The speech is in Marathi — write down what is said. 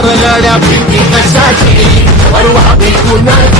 चाल पुढं तुला रगड्या भीती कशाची? परवा भी कुणाची